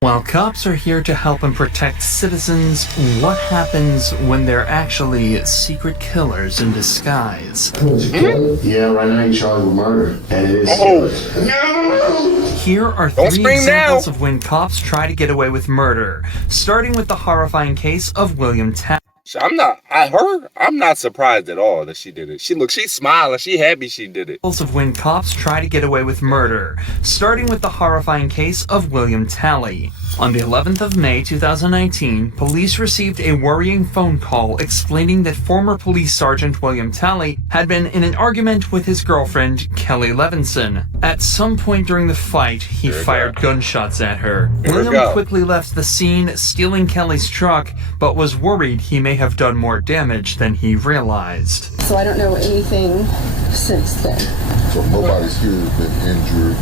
While cops are here to help and protect citizens, what happens when they're actually secret killers in disguise? Yeah, right now you're charged with murder, and it is no! Here are three examples of when cops try to get away with murder, starting with the horrifying case of William Talley. I'm not surprised at all that she did it. She's smiling. She happy she did it. Of when cops try to get away with murder, starting with the horrifying case of William Talley. On the 11th of May 2019, police received a worrying phone call explaining that former police sergeant William Talley had been in an argument with his girlfriend, Kelly Levinson. At some point during the fight, he fired gunshots at her. William quickly left the scene, stealing Kelly's truck, but was worried he may have done more damage than he realized. So I don't know anything since then. So nobody's here been injured?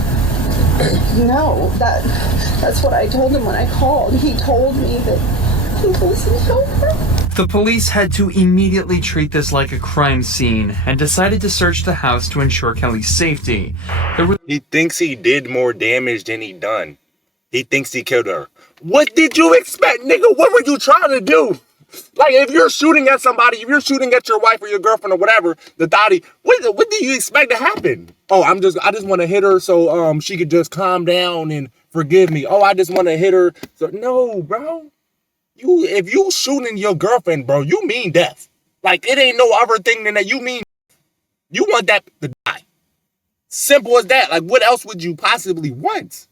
No, that's what I told him when I called. He told me that he was in helper. The police had to immediately treat this like a crime scene and decided to search the house to ensure Kelly's safety. He thinks he did more damage than he done. He thinks he killed her. What did you expect, nigga? What were you trying to do? Like, if you're shooting at somebody, if you're shooting at your wife or your girlfriend or whatever, the thotty, what do you expect to happen? Oh, I just want to hit her so she could just calm down and forgive me. Oh, I just want to hit her. So no, bro. If you shooting your girlfriend, bro, you mean death. Like, it ain't no other thing than that. You mean you want that to die. Simple as that. Like, what else would you possibly want?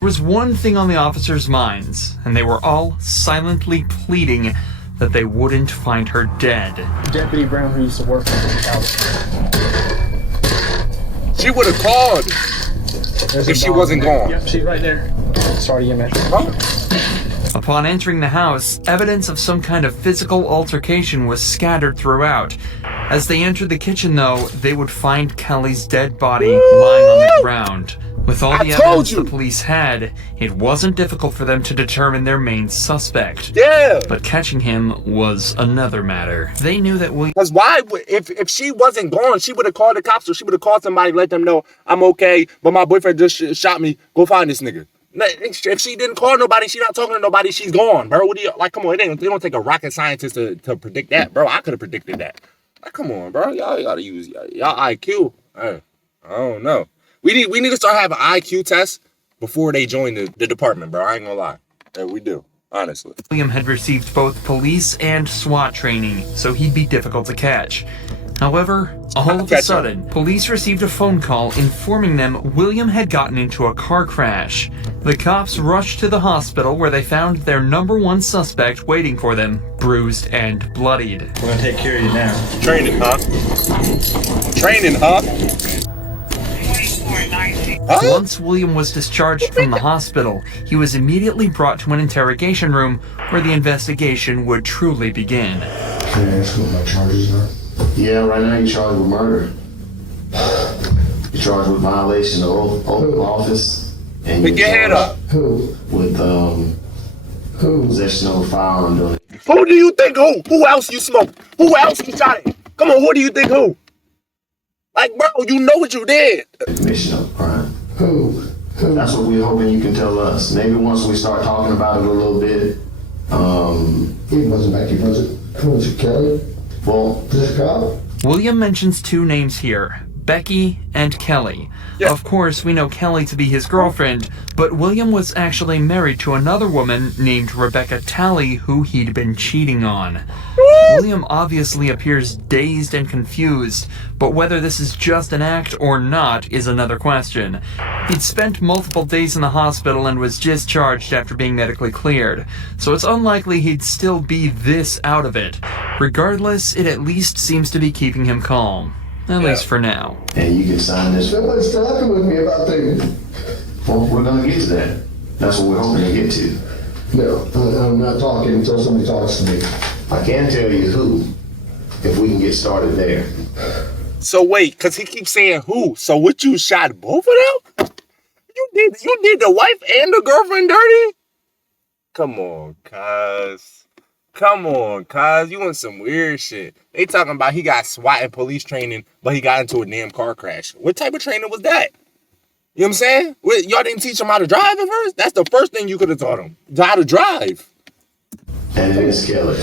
There was one thing on the officers' minds, and they were all silently pleading that they wouldn't find her dead. Deputy Brown, who used to work for the she would have called if she wasn't gone. Yep, she's right there. Sorry, you missed. Upon entering the house, evidence of some kind of physical altercation was scattered throughout. As they entered the kitchen, though, they would find Kelly's dead body lying on the ground. With all the evidence the police had, it wasn't difficult for them to determine their main suspect. Yeah. But catching him was another matter. They knew that Because why, if she wasn't gone, she would have called the cops or she would have called somebody, let them know, I'm okay, but my boyfriend just shot me. Go find this nigga. If she didn't call nobody, she not talking to nobody, she's gone, bro. What do you, like, come on, they don't take a rocket scientist to predict that, bro. I could have predicted that. Like, come on, bro. Y'all gotta use y'all IQ. Hey, I don't know. We need to start having IQ tests before they join the department, bro. I ain't gonna lie. Yeah, we do, honestly. William had received both police and SWAT training, so he'd be difficult to catch. However, all of a sudden, police received a phone call informing them William had gotten into a car crash. The cops rushed to the hospital where they found their number one suspect waiting for them, bruised and bloodied. We're gonna take care of you now. Training, huh? Training, huh? Once William was discharged from the hospital, he was immediately brought to an interrogation room where the investigation would truly begin. Can I ask what my charges are? Yeah, right now you're charged with murder. You're charged with violation of oath of office. And pick your head up. Who? With possession of a firearm doing it. Who do you think who? Who else you smoked? Who else you shot at? Come on, who do you think who? Like, bro, you know what you did. Commission of a crime. Who? That's what we're hoping you can tell us. Maybe once we start talking about it a little bit. He wasn't back here, was it? Who was it, Kelly? Well, is it a cop? William mentions two names here, Becky and Kelly. Yeah. Of course, we know Kelly to be his girlfriend, but William was actually married to another woman named Rebecca Talley who he'd been cheating on. William obviously appears dazed and confused, but whether this is just an act or not is another question. He'd spent multiple days in the hospital and was discharged after being medically cleared, so it's unlikely he'd still be this out of it. Regardless, it at least seems to be keeping him calm. At least for now. and you can sign this. Nobody's talking with me about things. Well, we're gonna get to that. That's what we're hoping to get to. No, I'm not talking until somebody talks to me. I can tell you who, if we can get started there. So wait, cause he keeps saying who? So what, you shot both of them? You did the wife and the girlfriend dirty? Come on, cuz. Come on, cuz. You want some weird shit. They talking about he got SWAT and police training, but he got into a damn car crash. What type of training was that? You know what I'm saying? Wait, y'all didn't teach him how to drive at first? That's the first thing you could have taught him. How to drive. And Miss Kelly.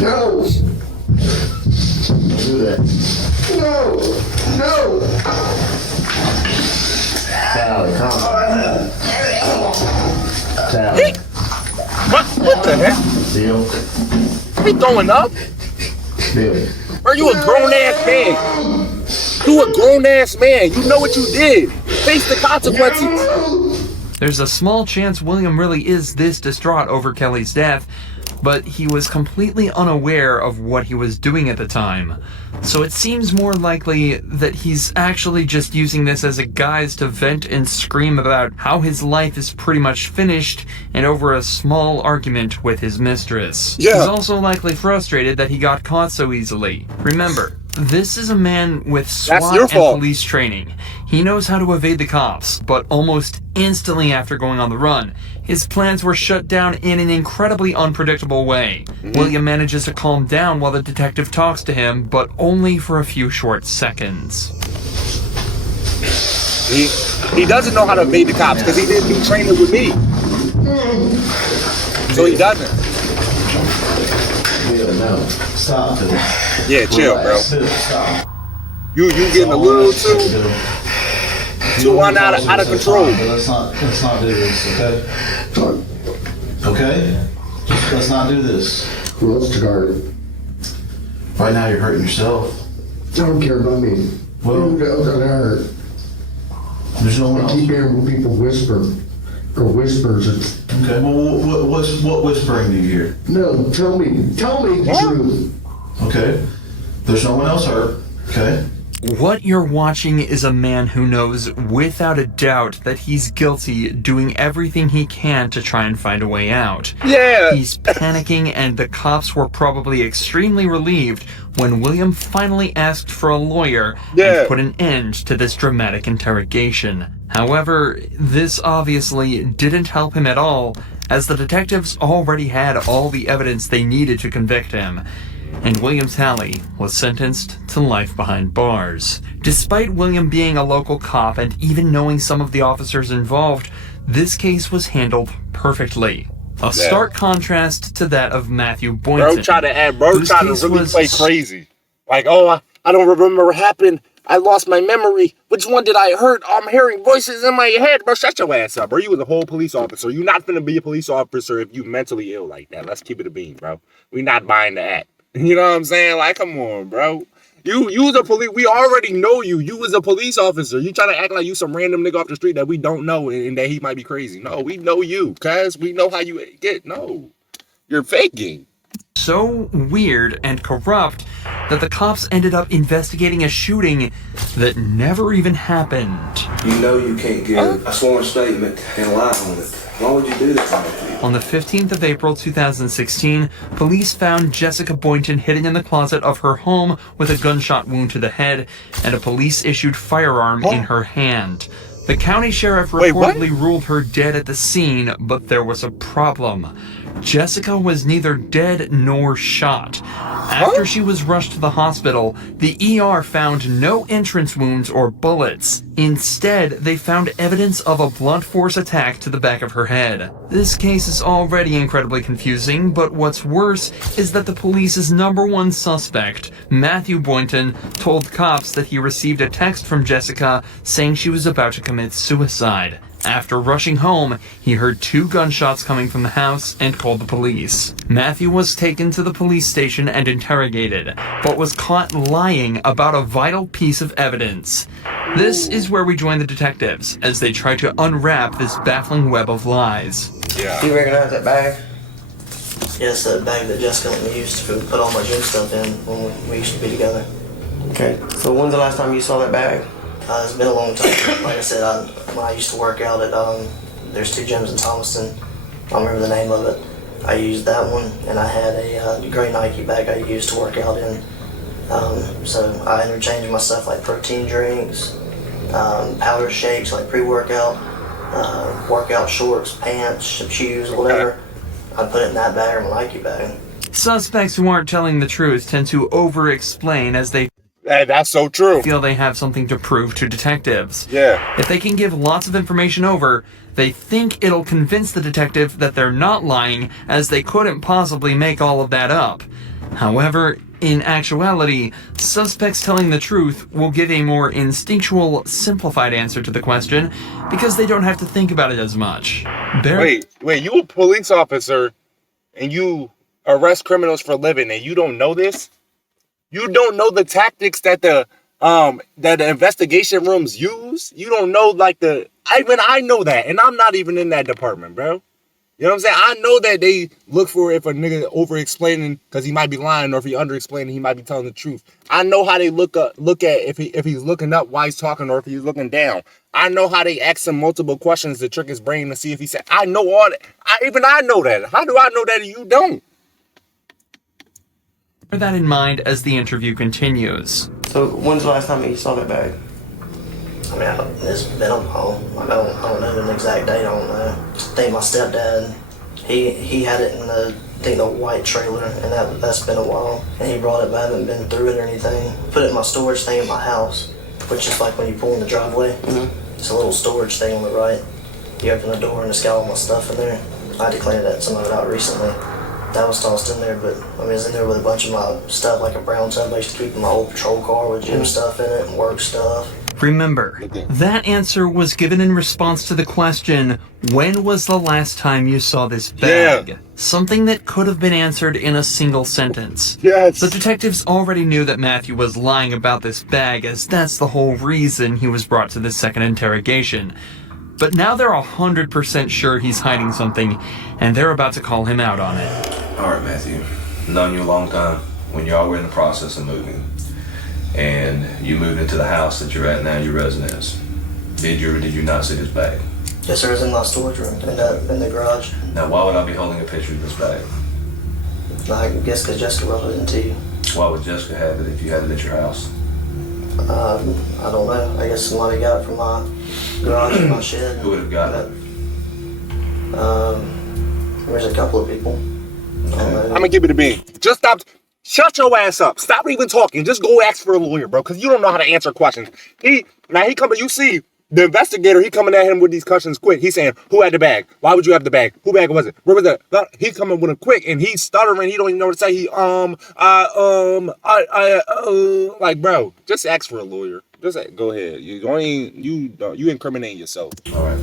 No! Don't do that. No! No! Tally, come on. Tally. What the heck? Bill. He throwing up? Billy. Are you a grown-ass man? You a grown-ass man. You know what you did. Face the consequences. There's a small chance William really is this distraught over Kelly's death, but he was completely unaware of what he was doing at the time. So it seems more likely that he's actually just using this as a guise to vent and scream about how his life is pretty much finished and over a small argument with his mistress. Yeah. He's also likely frustrated that he got caught so easily. Remember, this is a man with SWAT That's your and fault. police training. He knows how to evade the cops, but almost instantly after going on the run, his plans were shut down in an incredibly unpredictable way. William manages to calm down while the detective talks to him, but only for a few short seconds. He doesn't know how to evade the cops because he didn't do training with me. So he doesn't. Bill, no. Stop. Bill. Yeah, chill, bro. Bill, stop. You getting a little too out of control. Let's not do this, okay? Okay? Just let's not do this. Who else to guard it? Right now you're hurting yourself. I don't care about me. Well- Who else got hurt? There's no one I else. keep hearing when people whisper. Or whispers. Okay, well, what whispering do you hear? No, tell me the truth. Okay? There's no one else hurt, okay? What you're watching is a man who knows without a doubt that he's guilty, doing everything he can to try and find a way out. Yeah. He's panicking, and the cops were probably extremely relieved when William finally asked for a lawyer Yeah. and put an end to this dramatic interrogation. However, this obviously didn't help him at all, as the detectives already had all the evidence they needed to convict him, and William Talley was sentenced to life behind bars. Despite William being a local cop and even knowing some of the officers involved, this case was handled perfectly. A stark contrast to that of Matthew Boynton. Bro tried to whose really case play was- crazy. Like, oh, I don't remember what happened. I lost my memory. Which one did I hurt? I'm hearing voices in my head. Bro, shut your ass up, bro. You was a whole police officer. You're not gonna be a police officer if you mentally ill like that. Let's keep it a bean, bro. We not buying the act. You know what I'm saying? Like, come on, bro. You was a police. We already know you. You was a police officer. You trying to act like you some random nigga off the street that we don't know and that he might be crazy. No, we know you, cuz we know how you get. No, you're faking. So weird and corrupt that the cops ended up investigating a shooting that never even happened. You know you can't give a sworn statement and lie on it. Why would you do that? On the 15th of April 2016, police found Jessica Boynton hidden in the closet of her home with a gunshot wound to the head and a police-issued firearm in her hand. The county sheriff reportedly ruled her dead at the scene, but there was a problem. Jessica was neither dead nor shot. After she was rushed to the hospital, the ER found no entrance wounds or bullets. Instead, they found evidence of a blunt force attack to the back of her head. This case is already incredibly confusing, but what's worse is that the police's number one suspect, Matthew Boynton, told cops that he received a text from Jessica saying she was about to commit suicide. After rushing home, he heard 2 gunshots coming from the house and called the police. Matthew was taken to the police station and interrogated, but was caught lying about a vital piece of evidence. This is where we join the detectives, as they try to unwrap this baffling web of lies. Yeah. Do you recognize that bag? Yeah, it's the bag that Jessica and me used to put all my gym stuff in when we used to be together. Okay, so when's the last time you saw that bag? It's been a long time. Like I said, when I used to work out at, there's 2 gyms in Thomaston. I don't remember the name of it. I used that one, and I had a gray Nike bag I used to work out in. So I interchanged my stuff like protein drinks, powder shakes like pre-workout, workout shorts, pants, shoes, whatever. I put it in that bag or my Nike bag. Suspects who aren't telling the truth tend to over-explain as they That's so true. feel they have something to prove to detectives. Yeah. If they can give lots of information over, they think it'll convince the detective that they're not lying, as they couldn't possibly make all of that up. However, in actuality, suspects telling the truth will give a more instinctual, simplified answer to the question because they don't have to think about it as much. Wait, you a police officer and you arrest criminals for a living and you don't know this? You don't know the tactics that the investigation rooms use? You don't know I know that, and I'm not even in that department, bro. You know what I'm saying? I know that they look for if a nigga over-explaining because he might be lying, or if he under-explaining, he might be telling the truth. I know how they look at if he's looking up while he's talking or if he's looking down. I know how they ask him multiple questions to trick his brain to see if he said, I know all that. I know that. How do I know that and you don't? Bear that in mind as the interview continues. So when's the last time you saw that bag? I mean, it's been a while. I don't know an exact date. I don't know. I think my stepdad, he had it in the white trailer, and that's been a while. And he brought it, but I haven't been through it or anything. Put it in my storage thing in my house, which is like when you pull in the driveway. Mm-hmm. It's a little storage thing on the right. You open the door and it's got all my stuff in there. I had to clean some of it out recently. That was tossed in there, but I mean, it's in there with a bunch of my stuff, like a brown tub I used to keep in my old patrol car with gym stuff in it and work stuff. Remember, that answer was given in response to the question, when was the last time you saw this bag? Yeah. Something that could have been answered in a single sentence. Yes. The detectives already knew that Matthew was lying about this bag, as that's the whole reason he was brought to the second interrogation. But now they're 100% sure he's hiding something, and they're about to call him out on it. All right, Matthew. Known you a long time. When y'all were in the process of moving, and you moved into the house that you're at now, your residence, did you or did you not see this bag? Yes, sir. It's in my storage room, in the garage. Now, why would I be holding a picture of this bag? I guess because Jessica brought it into you. Why would Jessica have it if you had it at your house? I don't know. I guess somebody got it from my garage or my shed. Who would have got it? There's a couple of people. I'm gonna give it a bean. Just stop. Shut your ass up. Stop even talking. Just go ask for a lawyer, bro, because you don't know how to answer questions. He coming. You see the investigator. He coming at him with these questions quick. He's saying, "Who had the bag? Why would you have the bag? Who bag was it? Where was that?" He coming with him quick, and he's stuttering. He don't even know what to say. Like, bro, just ask for a lawyer. Just go ahead. You incriminating yourself. All right.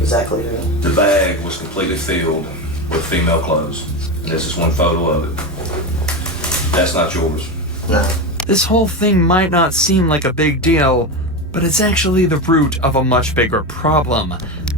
Exactly. The bag was completely filled with female clothes. This is one photo of it. That's not yours. No. This whole thing might not seem like a big deal, but it's actually the root of a much bigger problem.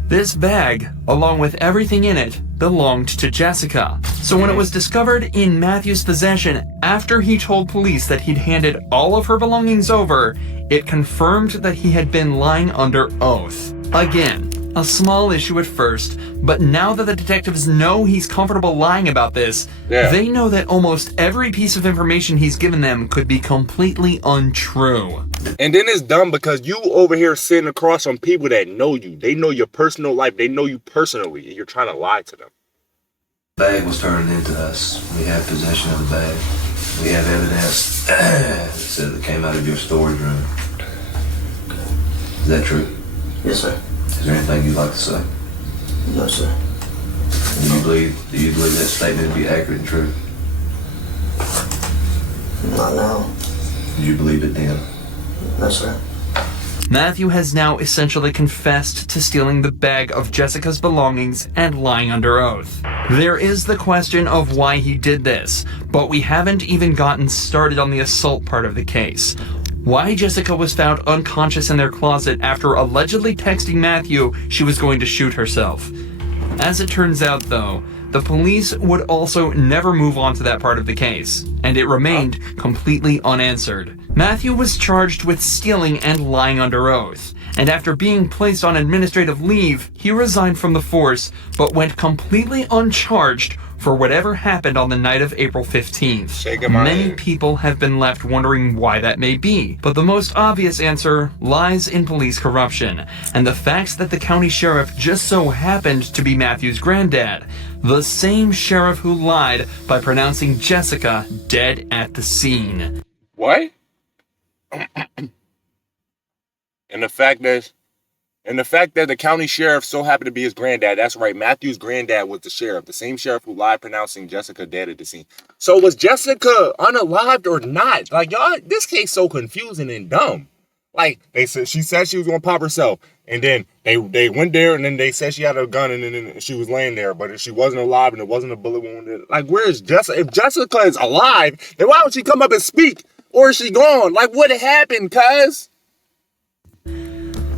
This bag, along with everything in it, belonged to Jessica. So when it was discovered in Matthew's possession after he told police that he'd handed all of her belongings over, it confirmed that he had been lying under oath. Again, a small issue at first, but now that the detectives know he's comfortable lying about this, they know that almost every piece of information he's given them could be completely untrue. And then it's dumb because you over here sitting across from people that know you. They know your personal life. They know you personally, and you're trying to lie to them. The bag was turned into us. We have possession of the bag. We have evidence that said it came out of your storage room. Is that true? Yes, sir. Is there anything you'd like to say? No, sir. Do you believe that statement to be accurate and true? Not now. Did you believe it then? No, sir. Matthew has now essentially confessed to stealing the bag of Jessica's belongings and lying under oath. There is the question of why he did this, but we haven't even gotten started on the assault part of the case. Why Jessica was found unconscious in their closet after allegedly texting Matthew she was going to shoot herself. As it turns out, though, the police would also never move on to that part of the case, and it remained completely unanswered. Matthew was charged with stealing and lying under oath, and after being placed on administrative leave, he resigned from the force, but went completely uncharged for whatever happened on the night of April 15th. Many people have been left wondering why that may be, but the most obvious answer lies in police corruption, and the facts that the county sheriff just so happened to be Matthew's granddad, the same sheriff who lied by pronouncing Jessica dead at the scene. What? And the fact that the county sheriff so happened to be his granddad. That's right. Matthew's granddad was the sheriff, the same sheriff who lied pronouncing Jessica dead at the scene. So was Jessica unalived or not? Like, y'all, this case so confusing and dumb. Like, she said she was gonna pop herself, and then they went there, and then they said she had a gun, and then she was laying there, but she wasn't alive, and it wasn't a bullet wound. Like, where is Jessica? If Jessica is alive, then why would she come up and speak? Or is she gone? Like, what happened, cuz?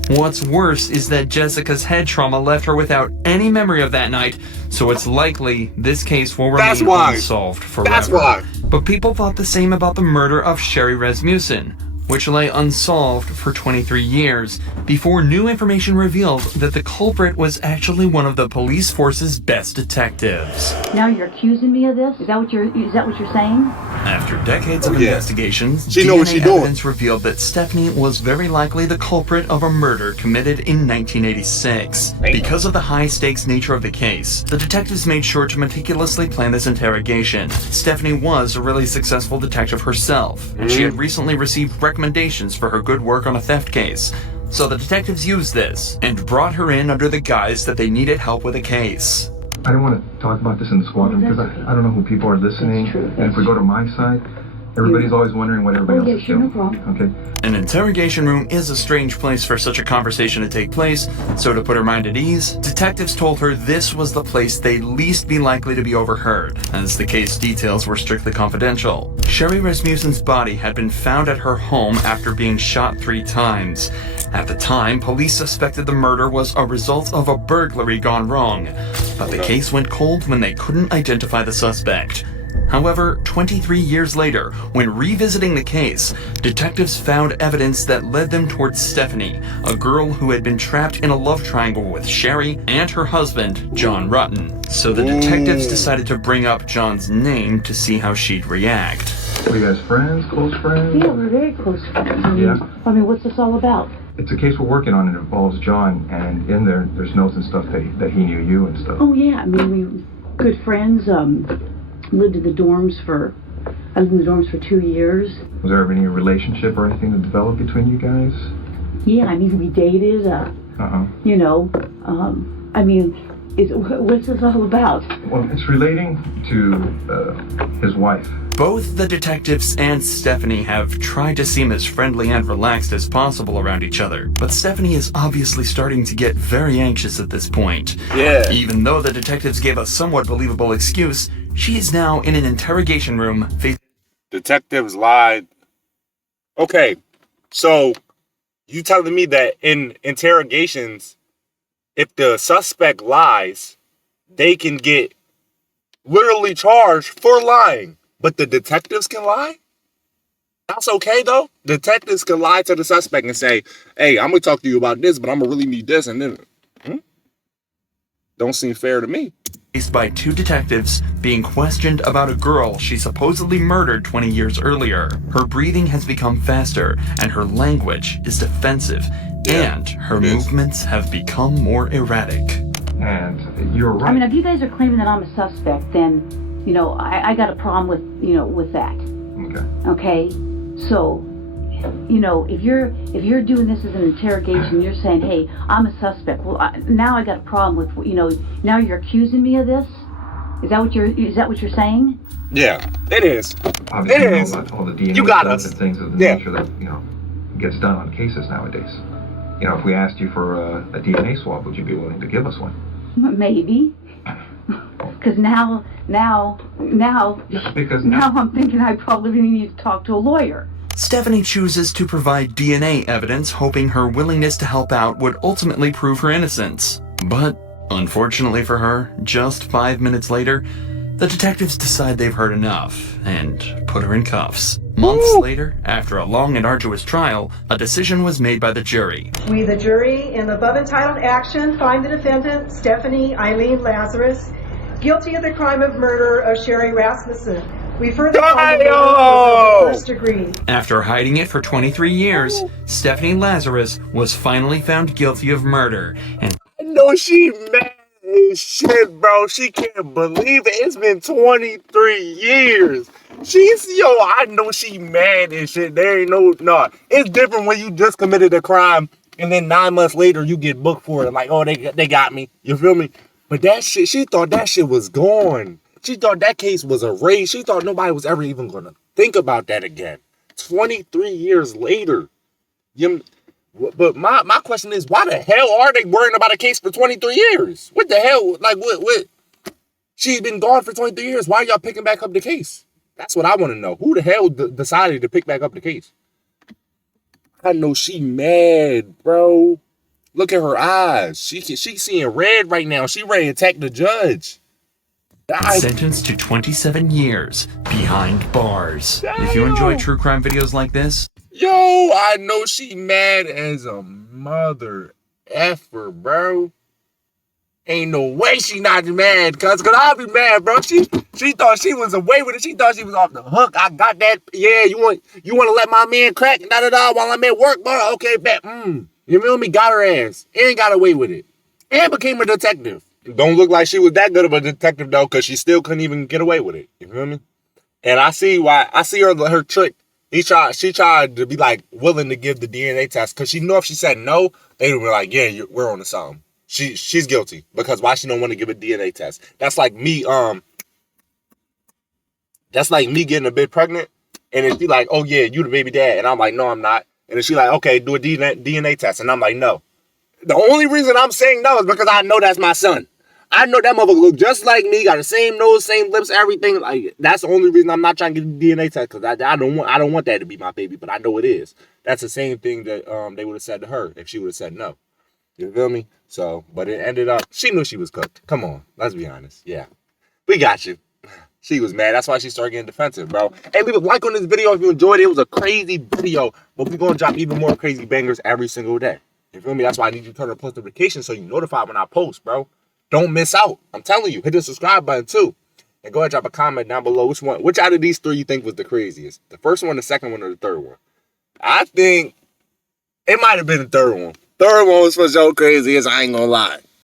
What's worse is that Jessica's head trauma left her without any memory of that night, so it's likely this case will remain unsolved forever. That's why. But people thought the same about the murder of Sherry Rasmussen, which lay unsolved for 23 years, before new information revealed that the culprit was actually one of the police force's best detectives. Now you're accusing me of this? Is that what you're saying? After decades of investigations, She know what DNA she doing. evidence revealed that Stephanie was very likely the culprit of a murder committed in 1986. Because of the high-stakes nature of the case, the detectives made sure to meticulously plan this interrogation. Stephanie was a really successful detective herself, and she had recently received recommendations for her good work on a theft case. So the detectives used this and brought her in under the guise that they needed help with a case. I don't want to talk about this in the squadron because I don't know who people are listening. And if we go to my side, everybody's always wondering what everybody else is doing. Okay. An interrogation room is a strange place for such a conversation to take place, so to put her mind at ease, detectives told her this was the place they'd least be likely to be overheard, as the case details were strictly confidential. Sherry Rasmussen's body had been found at her home after being shot 3 times. At the time, police suspected the murder was a result of a burglary gone wrong, but the case went cold when they couldn't identify the suspect. However, 23 years later, when revisiting the case, detectives found evidence that led them towards Stephanie, a girl who had been trapped in a love triangle with Sherry and her husband, John Rutten. So the detectives decided to bring up John's name to see how she'd react. Were you guys friends, close friends? Yeah, we're very close friends. I mean, what's this all about? It's a case we're working on. It involves John, and in there's notes and stuff that he knew you and stuff. Oh, yeah. I mean, we were good friends. I lived in the dorms for 2 years. Was there ever any relationship or anything that developed between you guys? Yeah, I mean, we dated, you know, I mean, what's this all about? Well, it's relating to his wife. Both the detectives and Stephanie have tried to seem as friendly and relaxed as possible around each other, but Stephanie is obviously starting to get very anxious at this point. Yeah. Even though the detectives gave a somewhat believable excuse, she is now in an interrogation room. Detectives lied. Okay, so you telling me that in interrogations, if the suspect lies, they can get literally charged for lying, but the detectives can lie? That's okay, though? Detectives can lie to the suspect and say, hey, I'm going to talk to you about this, but I'm going to really need this, and then... Don't seem fair to me. Faced by 2 detectives being questioned about a girl she supposedly murdered 20 years earlier. Her breathing has become faster, and her language is defensive, and her movements have become more erratic. And you're right. I mean, if you guys are claiming that I'm a suspect, then, you know, I got a problem with that. Okay? So, you know, if you're doing this as an interrogation, you're saying, hey, I'm a suspect. Well, now I got a problem with, you know, now you're accusing me of this? Is that what you're saying? Yeah, it is. Obviously, it is. All the DNA you got stuff us. And things of the nature that, you know, gets done on cases nowadays. You know, if we asked you for a DNA swab, would you be willing to give us one? Maybe. Because now I'm thinking I probably need to talk to a lawyer. Stephanie chooses to provide DNA evidence, hoping her willingness to help out would ultimately prove her innocence. But, unfortunately for her, just 5 minutes later, the detectives decide they've heard enough and put her in cuffs. Months later, after a long and arduous trial, a decision was made by the jury. We, the jury, in the above entitled action, find the defendant, Stephanie Eileen Lazarus, guilty of the crime of murder of Sherry Rasmussen. We further find the murder was of the first degree. After hiding it for 23 years, Stephanie Lazarus was finally found guilty of murder. And I know she mad. Shit, bro. She can't believe it. It's been 23 years. I know she mad and shit. There ain't no. It's different when you just committed a crime and then 9 months later you get booked for it. Like, oh, they got me. You feel me? But that shit, she thought that shit was gone. She thought that case was erased. She thought nobody was ever even going to think about that again. 23 years later. But my question is, why the hell are they worrying about a case for 23 years? What the hell? Like, what? She's been gone for 23 years. Why are y'all picking back up the case? That's what I want to know. Who the hell decided to pick back up the case? I know she mad, bro. Look at her eyes. She seeing red right now. She ready to attack the judge. Sentenced to 27 years behind bars. If you enjoy true crime videos like this, yo, I know she mad as a mother effer, bro. Ain't no way she not mad, cause I'll be mad, bro. She thought she was away with it. She thought she was off the hook. I got that. Yeah, you want to let my man crack while I'm at work, bro? Okay, bet. You feel me? Got her ass and got away with it and became a detective. Don't look like she was that good of a detective though, cause she still couldn't even get away with it. You feel me? And I see why. I see her trick. She tried to be like willing to give the DNA test because she knew if she said no, they would be like, yeah, we're on to something. She's guilty because why she don't want to give a DNA test? That's like me getting a bit pregnant and then she like, oh yeah, you the baby dad, and I'm like, no, I'm not. And then she like, okay, do a DNA test, and I'm like, no. The only reason I'm saying no is because I know that's my son. I know that motherfucker look just like me, got the same nose, same lips, everything. Like, that's the only reason I'm not trying to get a DNA test, because I don't want that to be my baby, but I know it is. That's the same thing that they would have said to her if she would have said no. You feel me? So, but it ended up, she knew she was cooked. Come on, let's be honest. Yeah, we got you. She was mad. That's why she started getting defensive, bro. Hey, leave a like on this video if you enjoyed it. It was a crazy video, but we're going to drop even more crazy bangers every single day. You feel me? That's why I need you to turn on post notifications so you're notified when I post, bro. Don't miss out. I'm telling you, hit the subscribe button too. And go ahead and drop a comment down below which out of these three you think was the craziest. The first one, the second one, or the third one. I think it might have been the third one. Third one was for so crazy as I ain't gonna lie.